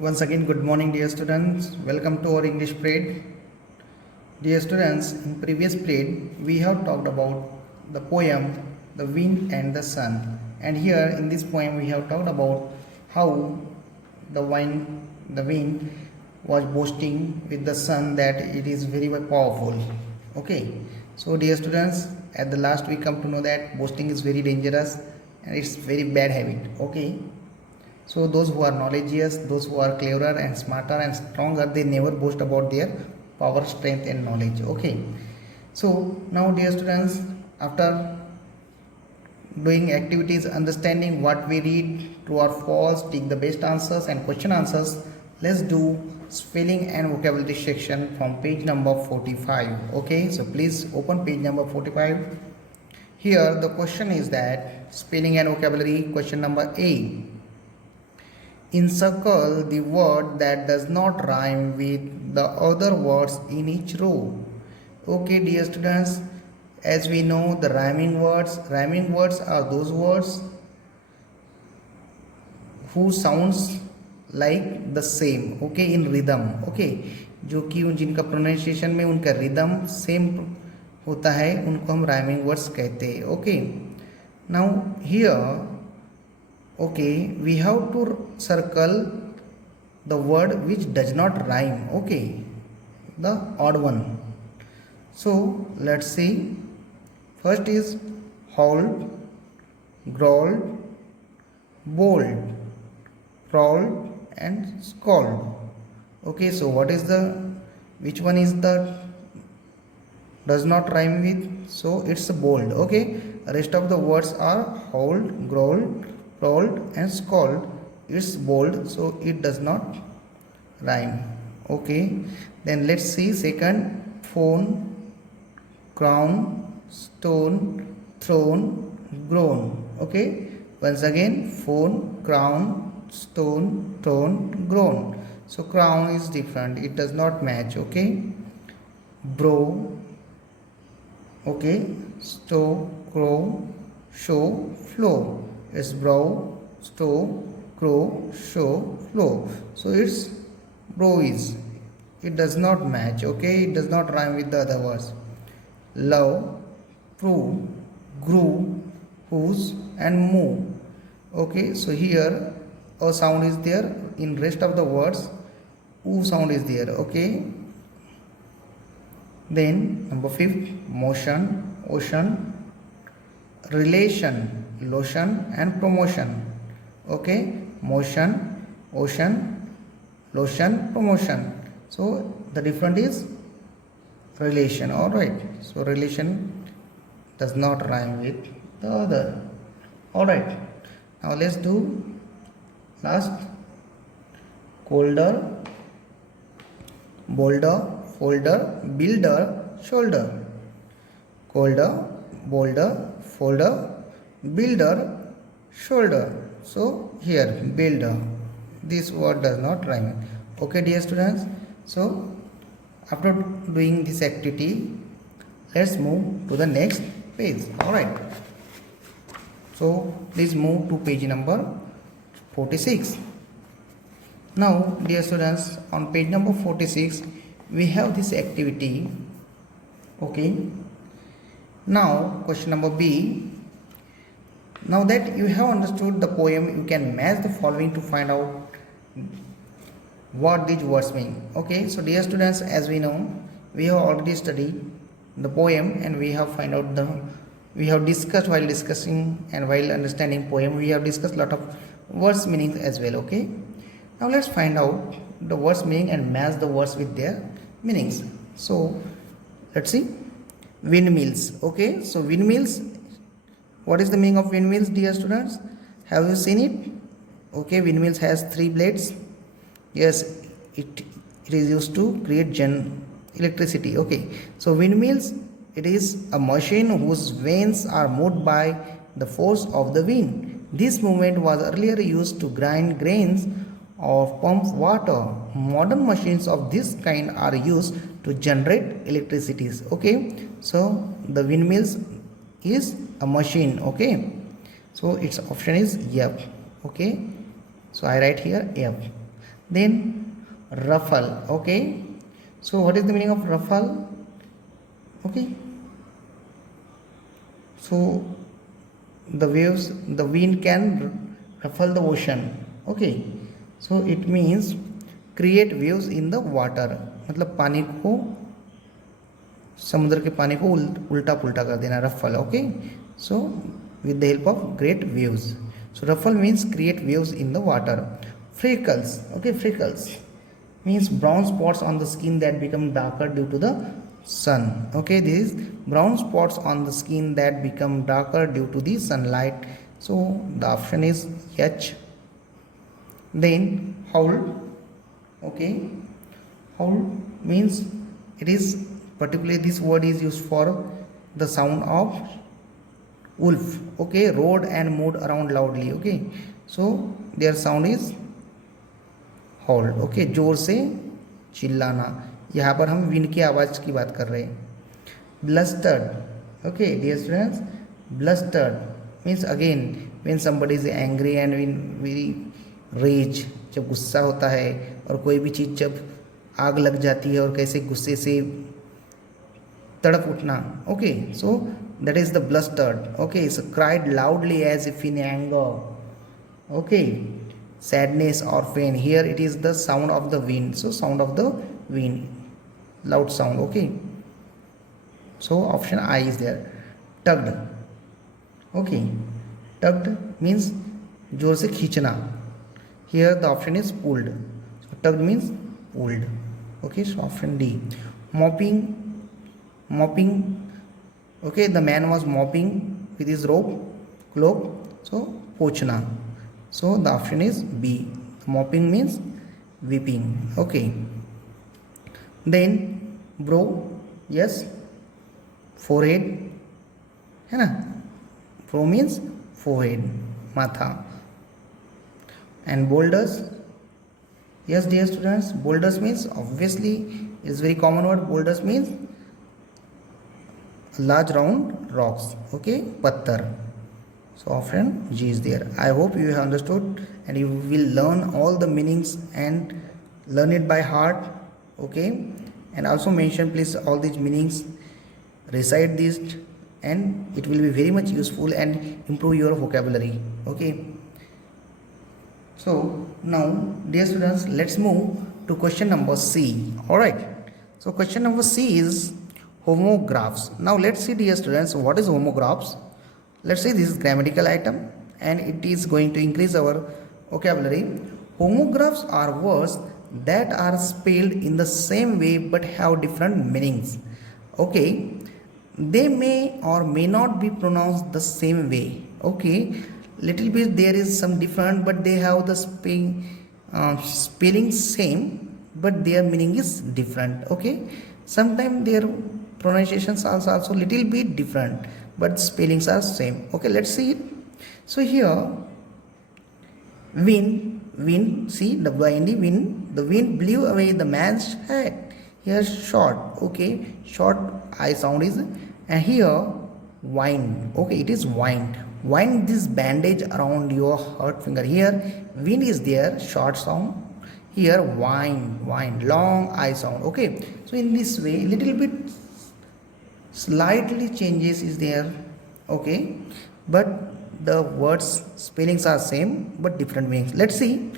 Once again, good morning, dear students. Welcome to our English period. Dear students, in previous period, we have talked about the poem The Wind and the Sun. And here in this poem, we have talked about how the wind was boasting with the sun that it is very powerful. Okay. So, dear students, at the last we come to know that boasting is very dangerous and it's very bad habit. Okay. So those who are knowledgeous, those who are cleverer and smarter and stronger, they never boast about their power, strength and knowledge. Okay. So now dear students, after doing activities, understanding what we read, true or false, take the best answers and question answers, let's do spelling and vocabulary section from page number 45. Okay. So please open page number 45. Here the question is that spelling and vocabulary question number A. Encircle the word that does not rhyme with the other words in each row. Okay, dear students, as we know the rhyming words are those words who sounds like the same, okay, in rhythm, okay, जो कि जिनका pronunciation में उनका rhythm same होता है उनको हम rhyming words कहते हैं. Okay, now here okay, we have to circle the word which does not rhyme, okay, the odd one. So let's see. First is hold, growled, bold, prowled and scold. Okay, so which one is the does not rhyme with? So it's bold. Okay, rest of the words are hold, growled, prowled and scold. It's bold, so it does not rhyme. Okay, then let's see second. Phone, crown, stone, throne, groan. Okay, once again phone, crown, stone, throne, groan. So crown is different, it does not match. Okay, bro, okay, stow, crow, show, flow. It's brow, stow, crow, show, flow. So it's broies. It does not match. Okay, it does not rhyme with the other words. Love, prove, grew, whose and move. Okay, so here a sound is there. In rest of the words, oo sound is there. Okay. Then number 5, motion, ocean, relation, lotion and promotion. Okay, motion, ocean, lotion, promotion. So the different is relation. All right, so relation does not rhyme with the other. All right, now let's do last. Colder, bolder, folder, builder, shoulder. Colder, bolder, folder, builder, shoulder. So here builder, this word does not rhyme. Okay, dear students, so after doing this activity, let's move to the next page. All right, so please move to page number 46. Now dear students, on page number 46 we have this activity. Okay, now question number B. Now that you have understood the poem, you can match the following to find out what these words mean. Okay, so dear students, as we know, we have already studied the poem and we have discussed while discussing and while understanding poem, we have discussed lot of words meanings as well. Okay, now let's find out the words meaning and match the words with their meanings. So let's see. Windmills. Okay, so windmills, what is the meaning of windmills, dear students? Have you seen it? Okay, windmills has 3 blades. Yes, it is used to create electricity. Okay, so windmills, it is a machine whose vanes are moved by the force of the wind. This movement was earlier used to grind grains or pump water. Modern machines of this kind are used to generate electricity. Okay, so the windmills is a machine. Okay, so its option is F. Okay, so I write here F. Then ruffle. Okay, so what is the meaning of ruffle? Okay, so the waves, the wind can ruffle the ocean. Okay, so it means create waves in the water, मतलब पानी को, समुद्र के पानी को उल्टा पुल्टा कर देना, ruffle. Okay, so with the help of great waves. So ruffle means create waves in the water. Freckles. Okay, freckles means brown spots on the skin that become darker due to the sun. Okay, this is brown spots on the skin that become darker due to the sunlight. So the option is H. Then howl. Okay, howl means, it is particularly, this word is used for the sound of wolf. Okay, roared and moved around loudly. Okay, so their sound is hall. Okay, जोर से चिल्लाना. यहाँ पर हम wind की आवाज़ की बात कर रहे हैं. Blustered. Okay dear students, blustered means again when somebody is angry and when very rage, जब गुस्सा होता है और कोई भी चीज़ जब आग लग जाती है और कैसे गुस्से से तड़प उठना. Okay, so that is the blustered. Okay, it's cried loudly as if in anger. Okay, sadness or pain. Here it is the sound of the wind. So sound of the wind, loud sound. Okay, so option I is there. Tugged. Okay, tugged means जोर से खींचना. Here the option is pulled. So tugged means pulled. Okay, so option D. Mopping. Mopping. Okay, the man was mopping with his cloak. So पोंछना. So the option is B. Mopping means weeping. Okay, then brow. Yes, forehead है ना. brow means forehead, माथा. And boulders. Yes dear students, boulders means, obviously it's very common word. Boulders means large round rocks. Okay, patthar. So option G is there. I hope you have understood and you will learn all the meanings and learn it by heart. Okay, and also mention please all these meanings, recite this, and it will be very much useful and improve your vocabulary. Okay, so now dear students, let's move to question number C. Alright, so question number C is homographs. Now let's see dear students, what is homographs. Let's say this is grammatical item and it is going to increase our vocabulary. Homographs are words that are spelled in the same way but have different meanings. Okay, they may or may not be pronounced the same way. Okay, little bit there is some different, but they have the spelling same but their meaning is different. Okay, sometimes their pronunciations are also little bit different but spellings are same. Okay, let's see it. So here wind, see the windy wind, the wind blew away the man's hat. Here short. Okay, short I sound is. And here wind. Okay, it is wind. Wind this bandage around your hurt finger. Here wind is there, short sound. Here wind, long I sound. Okay, so in this way little bit slightly changes is there. Okay, but the words spellings are same but different meanings. Let's see.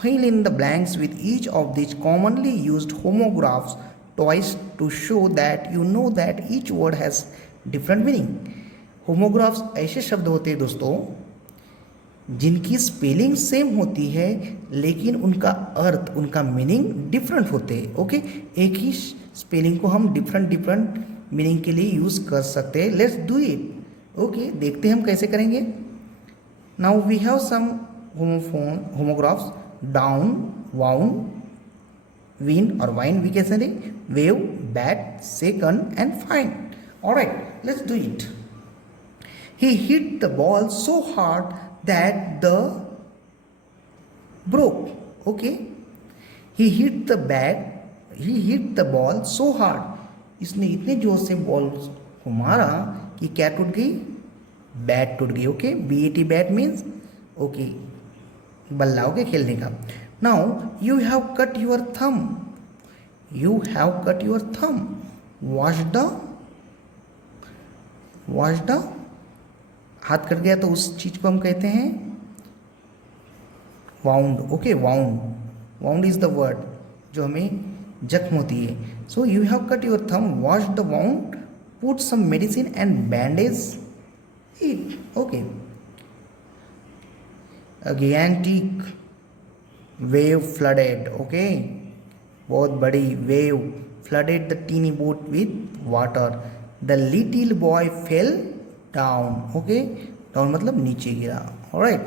Fill in the blanks with each of these commonly used homographs twice to show that you know that each word has different meaning. Homographs ऐसे शब्द होते हैं दोस्तों जिनकी spelling same होती है लेकिन उनका अर्थ, उनका मीनिंग डिफरेंट होते हैं. ओके, एक ही स्पेलिंग को हम डिफरेंट मीनिंग के लिए यूज़ कर सकते हैं. Let's do it. ओके, देखते हैं हम कैसे करेंगे. Now we have some homographs. Down, wound, win और wine we can say wave, bat, second and fine. Alright, let's do it. He hit the ball so hard that the broke. Okay, he hit the ball so hard. इसने इतने जोर से ball को मारा कि क्या टूट गई, बैट टूट गई. Okay, BAT bat means okay बल्ला. ओके, खेलने का. Now you have cut your thumb. You have cut your thumb. Wash the हाथ कट गया तो उस चीज को हम कहते हैं wound. Okay, wound is the word जो हमें जख्म होती है. So you have cut your thumb, wash the wound, put some medicine and bandage it. Okay. A gigantic wave flooded. Okay, बहुत बड़ी wave flooded the teeny boat with water. The little boy fell down. Okay, down मतलब नीचे गिरा. Alright.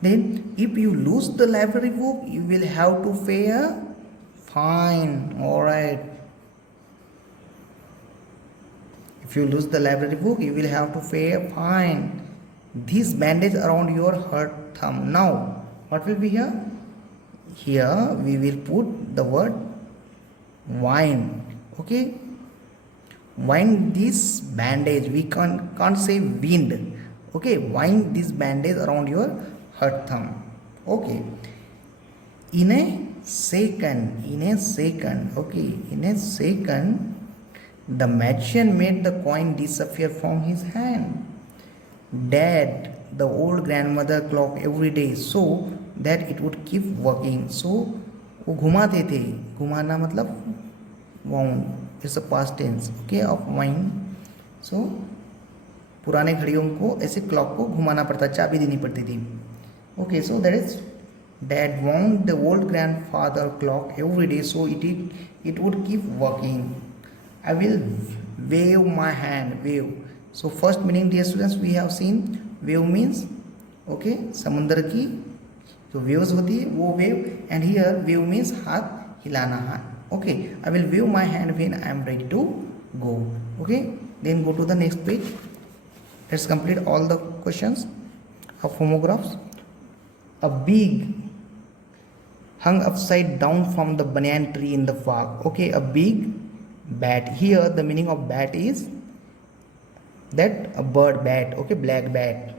Then if you lose the library book, you will have to pay a fine. Alright. If you lose the library book, you will have to pay a fine. This bandage around your hurt thumb. Now what will be here? Here we will put the word wine. Okay, wind this bandage. We can't say wind. Okay, wind this bandage around your hurt thumb. Okay, in a second. Okay, in a second the magician made the coin disappear from his hand. Dad the old grandmother clock every day so that it would keep working. So वो घुमाते थे. घुमाना मतलब wound. It's a past tense. Okay, of wind. So पुराने घड़ियों को ऐसे clock को घुमाना पड़ता, चाबी देनी पड़ती थी. Okay, so that is Dad wound the old grandfather clock every day so it would keep working. I will wave my hand. Wave. So first meaning, dear students, we have seen wave means okay समुद्र की जो waves होती है वो wave, and here wave means हाथ हिलाना. Okay, I will wave my hand when I am ready to go. Okay, then go to the next page. Let's complete all the questions of homographs. A big hung upside down from the banyan tree in the park. Okay, a big bat. Here the meaning of bat is that a bird, bat. Okay, black bat.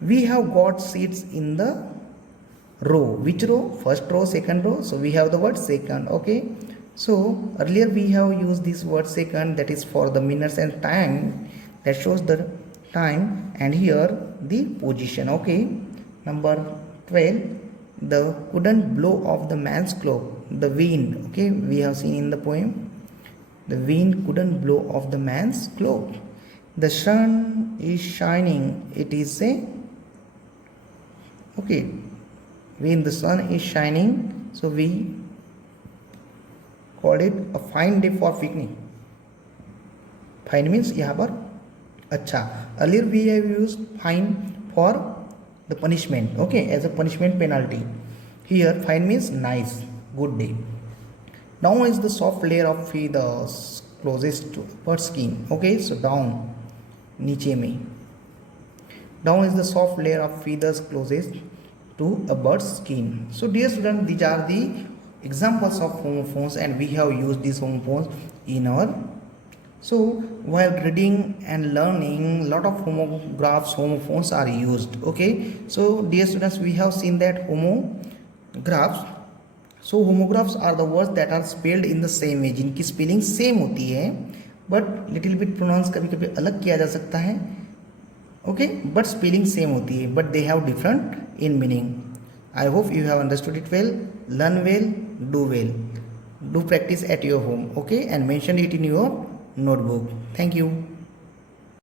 We have got seats in the row. Which row? First row, second row. So we have the word second. Okay, so earlier we have used this word second, that is for the minutes and time, that shows the time, and here the position. Okay, number 12, the couldn't blow off the man's cloak. The wind. Okay, we have seen in the poem, the wind couldn't blow off the man's cloak. The sun is shining. It is a okay, when the sun is shining, so we call it a fine day for picnic. Fine means यहाँ पर अच्छा. Earlier we have used fine for the punishment. Okay, as a punishment penalty. Here fine means nice, good day. Down is the soft layer of feathers closest to bird skin. Okay, so down नीचे में. Down is the soft layer of feathers closest to a bird's skin. So dear students, these are the examples of homophones, and we have used these homophones in our. So while reading and learning, lot of homophones are used. Okay, so dear students, we have seen that homographs. So homographs are the words that are spelled in the same way, जिनकी spelling same होती है, but little bit pronounce कभी कभी अलग किया जा सकता है. Okay, but spelling same होती है, but they have different in meaning. I hope you have understood it well. Learn well, do well. Do practice at your home. Okay, and mention it in your notebook. Thank you.